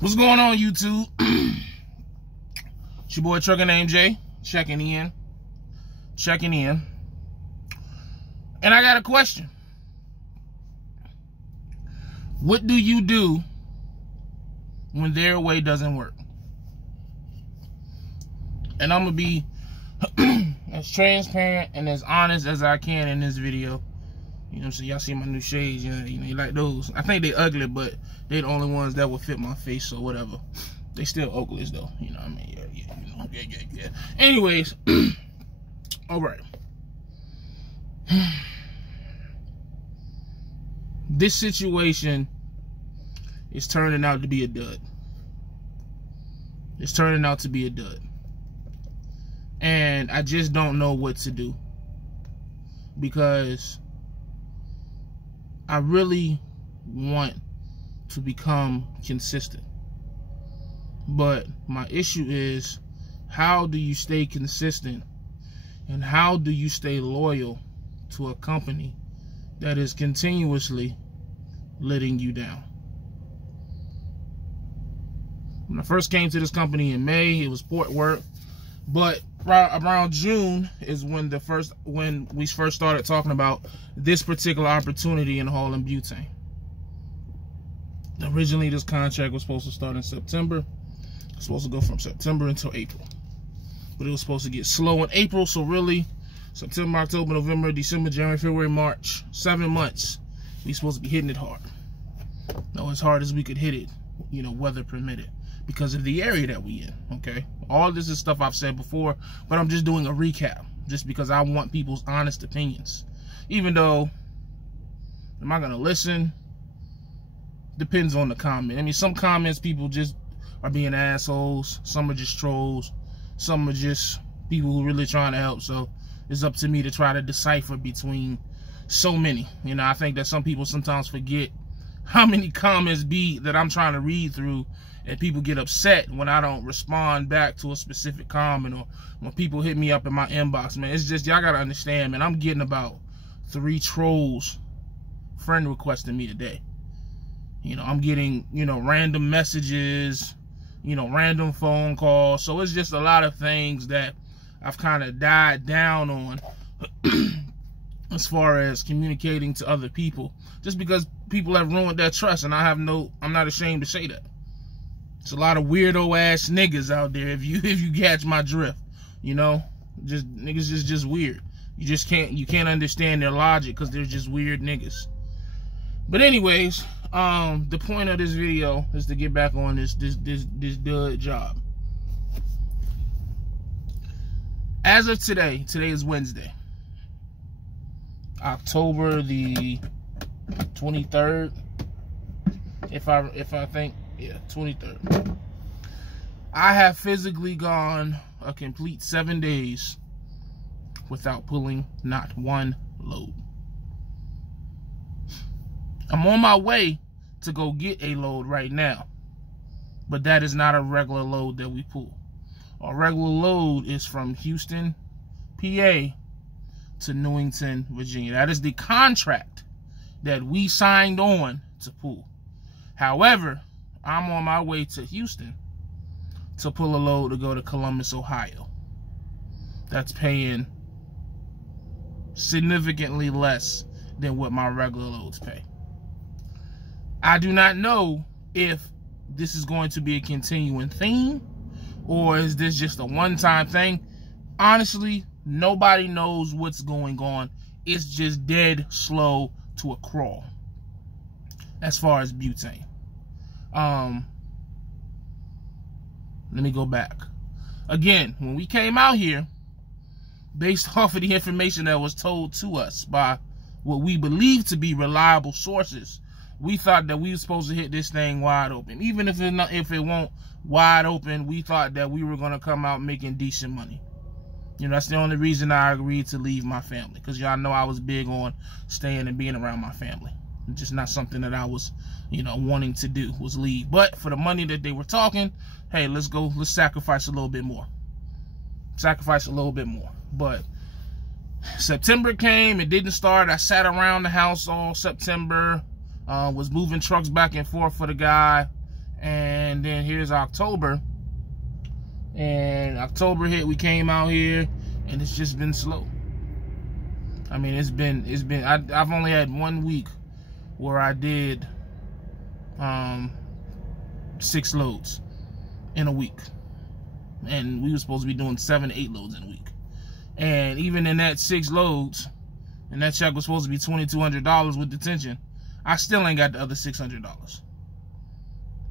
What's going on, YouTube? It's your boy ThatGuyNamedJay checking in. And I got a question. What do you do when their way doesn't work? And I'm gonna be as transparent and as honest as I can in this video. You know, so y'all see my new shades, you know, you like those. I think they ugly, but they the only ones that will fit my face or whatever. They still uglies though, you know what I mean? Yeah. Anyways, all right. This situation is turning out to be a dud. It's turning out to be a dud. And I just don't know what to do, because I really want to become consistent. But my issue is, how do you stay consistent and how do you stay loyal to a company that is continuously letting you down? When I first came to this company in May, it was port work, but around June is when we first started talking about this particular opportunity in hauling butane. Originally, this contract was supposed to start in September. It was supposed to go from September until April, but it was supposed to get slow in April. So really, September, October, November, December, January, February, March, 7 months, we supposed to be hitting it hard. No, as hard as we could hit it, you know, weather permitted, because of the area that we in. Okay, all this is stuff I've said before, but I'm just doing a recap just because I want people's honest opinions. Even though, am I gonna listen? Depends on the comment. I mean, some comments people just are being assholes, some are just trolls, some are just people who really trying to help. So it's up to me to try to decipher between so many. You know, I think that some people sometimes forget how many comments be that I'm trying to read through, and people get upset when I don't respond back to a specific comment, or when people hit me up in my inbox. Man, it's just, y'all gotta understand, man, I'm getting about 3 trolls friend requesting me today. You know, I'm getting, you know, random messages, you know, random phone calls. So it's just a lot of things that I've kind of died down on as far as communicating to other people, just because people have ruined their trust, and I'm not ashamed to say that. It's a lot of weirdo ass niggas out there, if you catch my drift. You know, just niggas is just weird. You can't understand their logic, because they're just weird niggas. But anyways, the point of this video is to get back on this dud job. As of today is Wednesday, October the 23rd, if I think, yeah, 23rd. I have physically gone a complete 7 days without pulling not one load. I'm on my way to go get a load right now, but that is not a regular load that we pull. Our regular load is from Houston, PA to Newington, Virginia. That is the contract that we signed on to pull. However, I'm on my way to Houston to pull a load to go to Columbus, Ohio. That's paying significantly less than what my regular loads pay. I do not know if this is going to be a continuing theme, or is this just a one-time thing. Honestly, nobody knows what's going on. It's just dead slow to a crawl as far as butane. Let me go back. Again, when we came out here, based off of the information that was told to us by what we believe to be reliable sources, we thought that we were supposed to hit this thing wide open. Even if it won't wide open, we thought that we were going to come out making decent money. You know, that's the only reason I agreed to leave my family, because y'all know I was big on staying and being around my family. It's just not something that I was, you know, wanting to do, was leave. But for the money that they were talking, hey, let's sacrifice a little bit more. But September came, it didn't start. I sat around the house all September, was moving trucks back and forth for the guy, and And then here's October. And October hit, we came out here, and it's just been slow. I mean, it's been, I've only had 1 week where I did 6 loads in a week. And we were supposed to be doing 7 to 8 loads in a week. And even in that 6 loads, and that check was supposed to be $2,200 with detention, I still ain't got the other $600.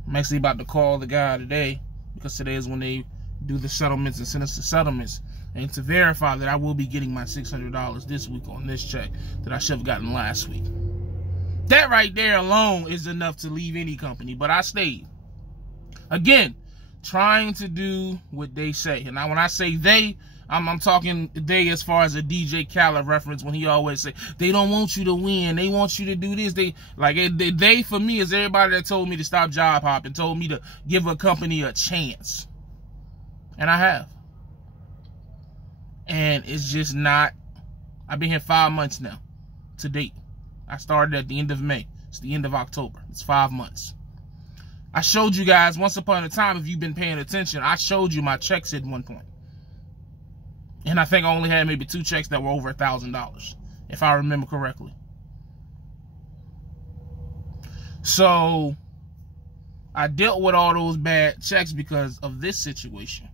I'm actually about to call the guy today, because today is when they do the settlements and send us the settlements, and to verify that I will be getting my $600 this week on this check that I should have gotten last week. That right there alone is enough to leave any company, but I stayed. Again, trying to do what they say. And now when I say they, I'm talking they as far as a DJ Khaled reference, when he always say, they don't want you to win, they want you to do this. They for me is everybody that told me to stop job hopping, told me to give a company a chance. And I have. And it's just not, I've been here 5 months now, to date. I started at the end of May. It's the end of October. It's 5 months. I showed you guys once upon a time, if you've been paying attention, I showed you my checks at one point. And I think I only had maybe 2 checks that were over $1,000, if I remember correctly. So I dealt with all those bad checks because of this situation.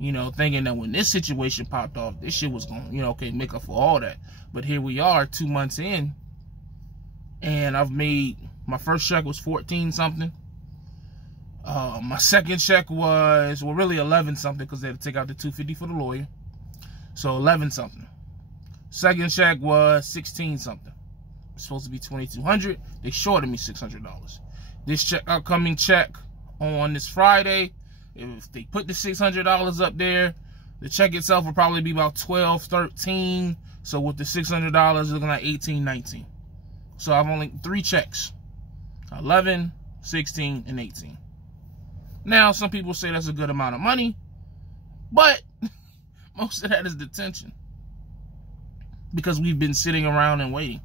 You know, thinking that when this situation popped off, this shit was going to, you know, okay, make up for all that. But here we are 2 months in, and I've made, my first check was 14 something. My second check was, well, really 11 something, because they had to take out the $250 for the lawyer. So 11 something. Second check was 16 something. It's supposed to be $2,200. They shorted me $600. This check, upcoming check on this Friday, if they put the $600 up there, the check itself will probably be about 12, 13. So with the $600, looking like 18, 19. So I've only 3 checks: 11, 16, and 18. Now, some people say that's a good amount of money, but most of that is detention, because we've been sitting around and waiting.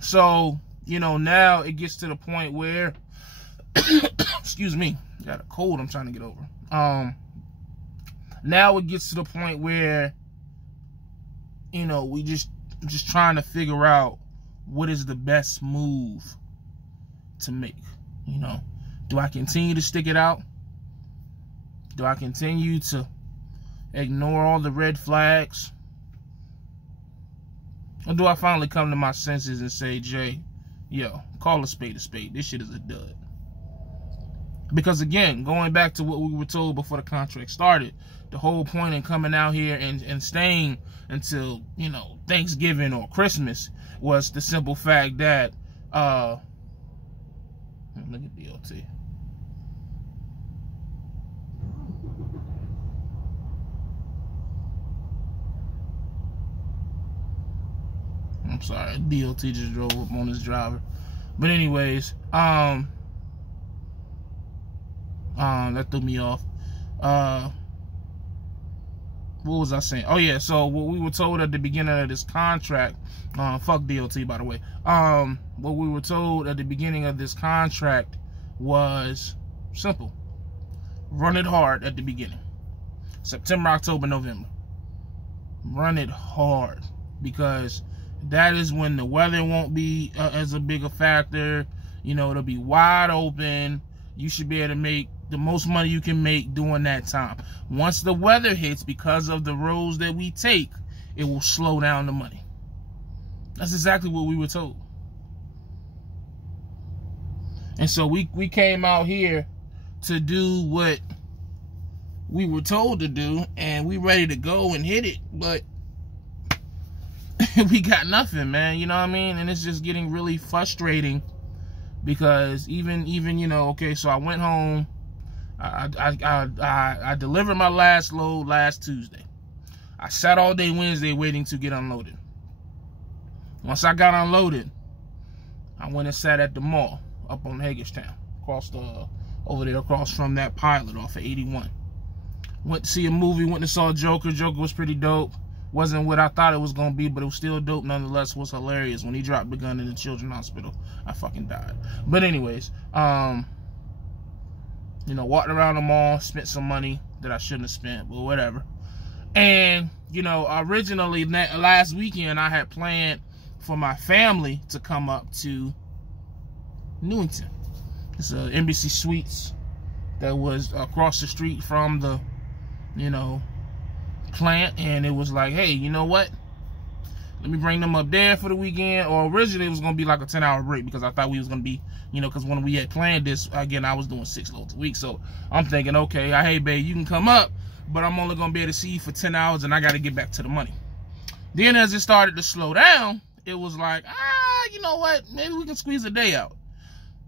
So, you know, now it gets to the point where, excuse me, got a cold I'm trying to get over. Now it gets to the point where, you know, we just trying to figure out what is the best move to make. You know, do I continue to stick it out? Do I continue to ignore all the red flags? Or do I finally come to my senses and say, Jay, yo, call a spade a spade. This shit is a dud. Because again, going back to what we were told before the contract started, the whole point in coming out here and staying until, you know, Thanksgiving or Christmas was the simple fact that, look at DLT. I'm sorry, DLT just drove up on his driver. But anyways, that threw me off. What was I saying? Oh yeah, so what we were told at the beginning of this contract, fuck DLT by the way. What we were told at the beginning of this contract was simple. Run it hard at the beginning. September, October, November. Run it hard, because that is when the weather won't be as a big a factor. You know, it'll be wide open. You should be able to make the most money you can make during that time. Once the weather hits, because of the roads that we take, it will slow down the money. That's exactly what we were told. And so we came out here to do what we were told to do, and we ready to go and hit it, but we got nothing, man. You know what I mean? And it's just getting really frustrating, because even you know, okay, so I went home. I delivered my last load last Tuesday. I sat all day Wednesday waiting to get unloaded. Once I got unloaded, I went and sat at the mall up on Hagerstown, over there across from that pilot off of 81. Went to see a movie, went and saw Joker. Joker was pretty dope. Wasn't what I thought it was gonna be, but it was still dope nonetheless. It was hilarious when he dropped the gun in the children's hospital. I fucking died. But anyways, you know, walked around the mall, spent some money that I shouldn't have spent, but whatever. And, you know, originally last weekend I had planned for my family to come up to Newington. It's a Embassy Suites that was across the street from the, you know, plant, and it was like, hey, you know what? Let me bring them up there for the weekend. Or originally it was gonna be like a 10-hour break because I thought we was gonna be, you know, because when we had planned this, again, I was doing 6 loads a week. So I'm thinking, okay, hey, babe, you can come up, but I'm only gonna be able to see you for 10 hours and I gotta get back to the money. Then as it started to slow down, it was like, you know what? Maybe we can squeeze a day out.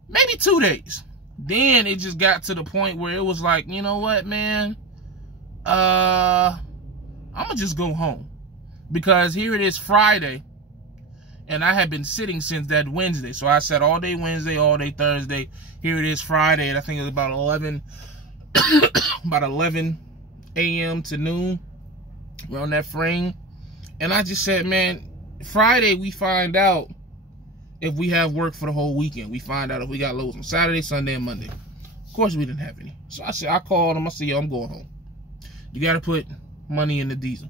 Maybe 2 days. Then it just got to the point where it was like, you know what, man? I'm gonna just go home. Because here it is Friday, and I had been sitting since that Wednesday. So I sat all day Wednesday, all day Thursday. Here it is Friday, and I think it was about 11 a.m. to noon, around that frame. And I just said, man, Friday we find out if we have work for the whole weekend. We find out if we got loads on Saturday, Sunday, and Monday. Of course, we didn't have any. So I said, I called him. I said, yo, I'm going home. You got to put money in the diesel.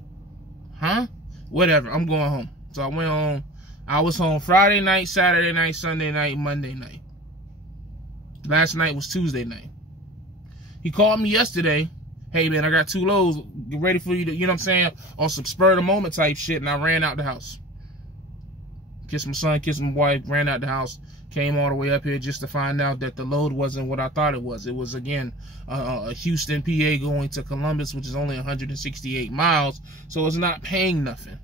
Huh? Whatever. I'm going home. So I went home. I was home Friday night, Saturday night, Sunday night, Monday night. Last night was Tuesday night. He called me yesterday. Hey, man, I got 2 loads. Get ready for you to, you know what I'm saying, on some spur of the moment type shit. And I ran out the house. Kissed my son, kissed my wife, ran out the house. Came all the way up here just to find out that the load wasn't what I thought it was. It was, again, a Houston, PA going to Columbus, which is only 168 miles. So it's not paying nothing.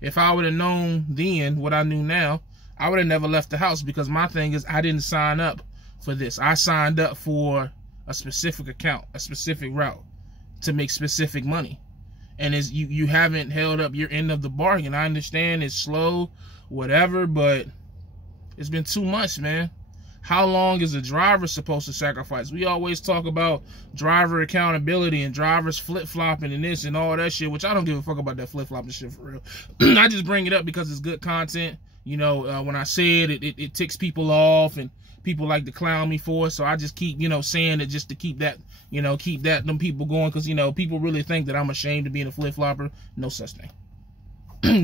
If I would have known then what I knew now, I would have never left the house, because my thing is I didn't sign up for this. I signed up for a specific account, a specific route to make specific money. And it's, you haven't held up your end of the bargain. I understand it's slow, whatever, but it's been 2 months, man. How long is a driver supposed to sacrifice? We always talk about driver accountability and drivers flip-flopping and this and all that shit, which I don't give a fuck about that flip-flopping shit for real. I just bring it up because it's good content. You know, when I say it ticks people off, and people like to clown me for it. So I just keep, you know, saying it just to keep that, you know, them people going. Because, you know, people really think that I'm ashamed of being a flip-flopper. No such thing.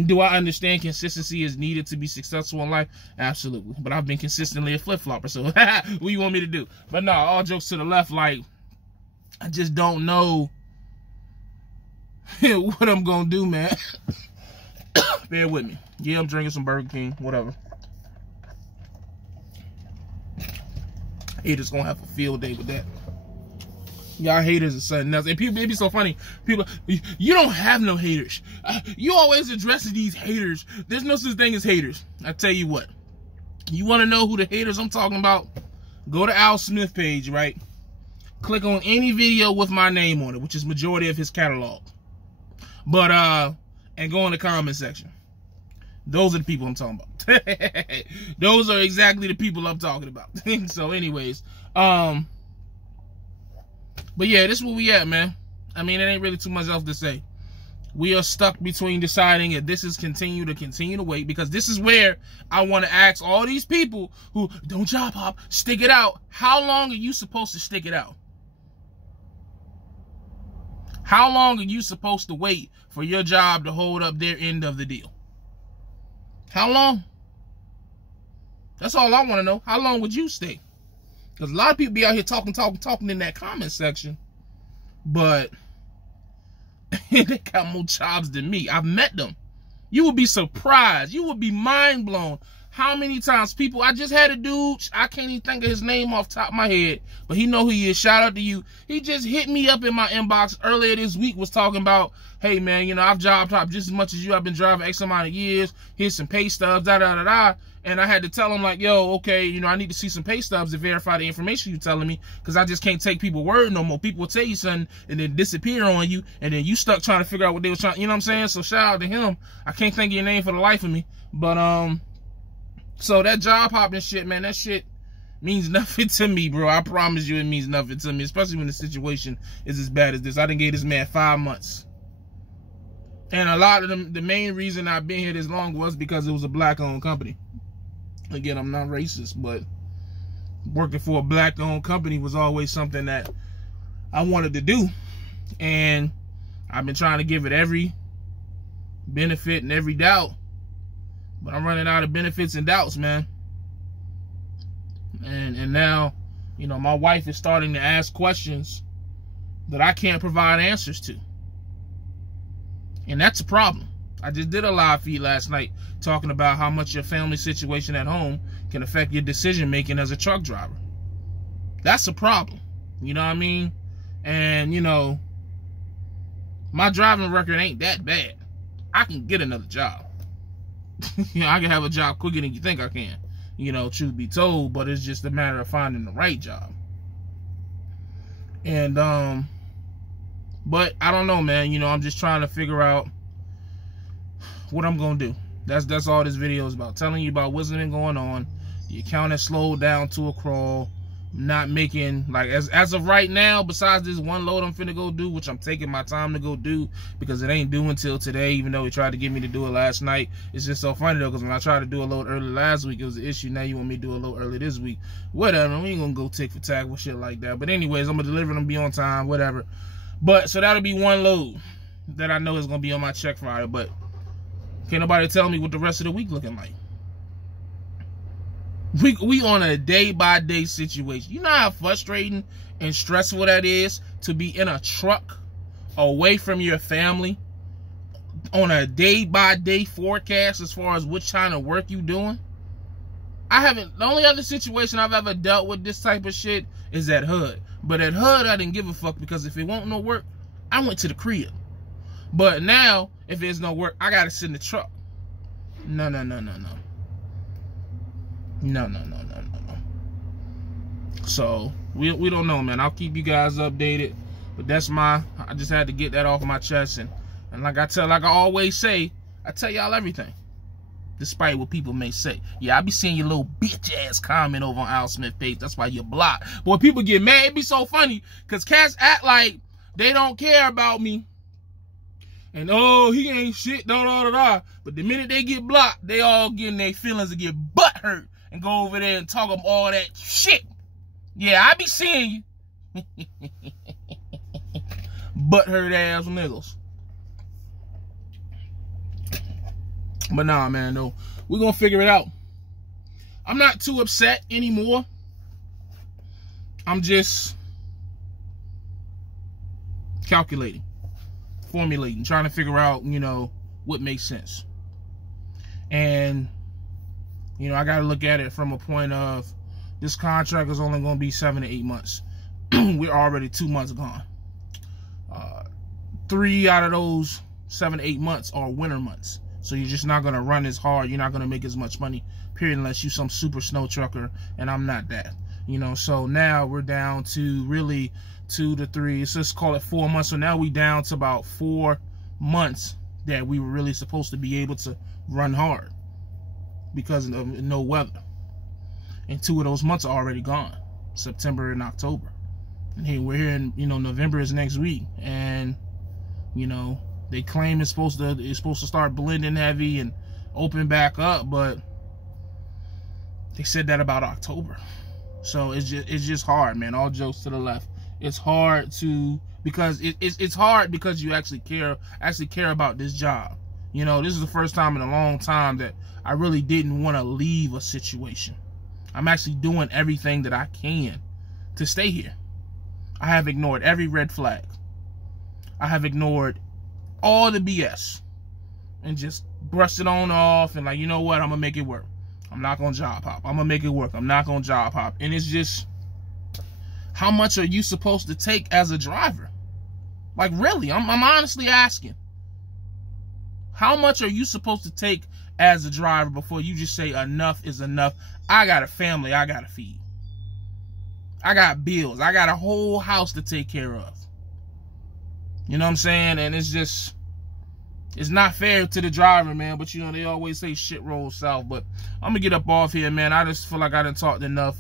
Do I understand consistency is needed to be successful in life? Absolutely. But I've been consistently a flip-flopper, so what do you want me to do? But no, all jokes to the left, like, I just don't know what I'm going to do, man. Bear with me. Yeah, I'm drinking some Burger King, whatever. Haters going to have a field day with that. Y'all haters are something else. And people, it be so funny. People, you don't have no haters. You always address these haters. There's no such thing as haters. I tell you what. You want to know who the haters I'm talking about? Go to Al Smith page, right? Click on any video with my name on it, which is majority of his catalog. But, and go in the comment section. Those are the people I'm talking about. Those are exactly the people I'm talking about. So anyways, but yeah, this is where we at, man. I mean, it ain't really too much else to say. We are stuck between deciding if this is continue to wait, because this is where I want to ask all these people who don't job hop, stick it out. How long are you supposed to stick it out? How long are you supposed to wait for your job to hold up their end of the deal? How long? That's all I want to know. How long would you stay? Because a lot of people be out here talking in that comment section. But they got more jobs than me. I've met them. You would be surprised. You would be mind blown how many times people, I just had a dude, I can't even think of his name off the top of my head, but he know who he is. Shout out to you. He just hit me up in my inbox earlier this week, was talking about, hey man, you know, I've job hopped just as much as you. I've been driving X amount of years. Here's some pay stubs, da-da-da-da. And I had to tell him, like, yo, okay, you know, I need to see some pay stubs to verify the information you're telling me, because I just can't take people's word no more. People will tell you something and then disappear on you, and then you stuck trying to figure out what they were trying, you know what I'm saying? So shout out to him. I can't think of your name for the life of me. But, so that job hopping shit, man, that shit means nothing to me, bro. I promise you it means nothing to me, especially when the situation is as bad as this. I done gave this man 5 months. And a lot of them, the main reason I've been here this long was because it was a black-owned company. Again, I'm not racist, but working for a black-owned company was always something that I wanted to do. And I've been trying to give it every benefit and every doubt. But I'm running out of benefits and doubts, man. And now, you know, my wife is starting to ask questions that I can't provide answers to. And that's a problem. I just did a live feed last night talking about how much your family situation at home can affect your decision making as a truck driver. That's a problem. You know what I mean? And, you know, my driving record ain't that bad. I can get another job. You know, I can have a job quicker than you think I can. You know, truth be told, but it's just a matter of finding the right job. And, but I don't know, man. You know, I'm just trying to figure out what I'm going to do. That's all this video is about. Telling you about what's been going on. The account has slowed down to a crawl. Not making, like, as of right now, besides this one load I'm finna go do, which I'm taking my time to go do because it ain't due until today, even though he tried to get me to do it last night. It's just so funny though, because when I tried to do a load early last week, it was an issue. Now you want me to do a load early this week. Whatever, we ain't gonna go tick for tack with shit like that. But anyways, I'm gonna deliver them, be on time, whatever. But so that'll be one load that I know is gonna be on my check Friday. But can't nobody tell me what the rest of the week looking like. We on a day-by-day situation. You know how frustrating and stressful that is to be in a truck away from your family on a day-by-day forecast as far as which kind of work you doing? The only other situation I've ever dealt with this type of shit is at HUD. But at HUD, I didn't give a fuck because if it won't no work, I went to the crib. But now, if there's no work, I gotta sit in the truck. No. No. So we don't know, man. I'll keep you guys updated. But that's I just had to get that off my chest, and like I always say, I tell y'all everything. Despite what people may say. Yeah, I be seeing your little bitch ass comment over on Al Smith page. That's why you're blocked. But when people get mad, it be so funny. Cause cats act like they don't care about me. And oh, he ain't shit, da. But the minute they get blocked, they all getting their feelings and get butthurt and go over there and talk them all that shit. Yeah, I be seeing you. Butthurt ass niggas. But nah, man, though, we're gonna figure it out. I'm not too upset anymore. I'm just calculating, formulating, trying to figure out, you know, what makes sense. And, you know, I got to look at it from a point of this contract is only going to be 7 to 8 months. We're already 2 months gone. 3 out of those 7 to 8 months are winter months. So you're just not going to run as hard. You're not going to make as much money, period, unless you're some super snow trucker, and I'm not that. You know, so now we're down to really 2 to 3. So let's call it 4 months. So now we down to about 4 months that we were really supposed to be able to run hard because of no weather. And 2 of those months are already gone, September and October. And here we're here in, you know, November is next week, and you know they claim it's supposed to start blending heavy and open back up, but they said that about October. So it's just hard, man. All jokes to the left. It's hard because it's hard because you actually care about this job. You know, this is the first time in a long time that I really didn't want to leave a situation. I'm actually doing everything that I can to stay here. I have ignored every red flag. I have ignored all the BS and just brushed it on off and like, you know what, I'm gonna make it work. I'm not gonna job hop. I'm gonna make it work. I'm not gonna job hop. And it's just, how much are you supposed to take as a driver? Like, really, I'm honestly asking. How much are you supposed to take as a driver before you just say enough is enough? I got a family I gotta feed. I got bills. I got a whole house to take care of. You know what I'm saying? And it's just, it's not fair to the driver, man. But, you know, they always say shit rolls south. But I'm going to get up off here, man. I just feel like I done talked enough.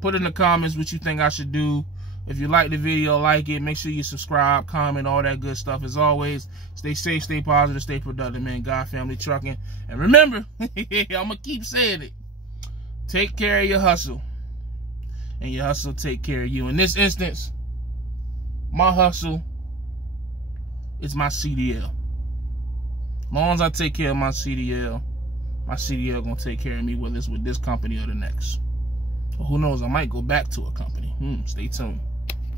Put in the comments what you think I should do. If you like the video, like it. Make sure you subscribe, comment, all that good stuff. As always, stay safe, stay positive, stay productive, man. God, family, trucking. And remember, I'm going to keep saying it. Take care of your hustle. And your hustle take care of you. In this instance, my hustle is my CDL. As long as I take care of my CDL going to take care of me, whether it's with this company or the next. Or who knows, I might go back to a company. Stay tuned.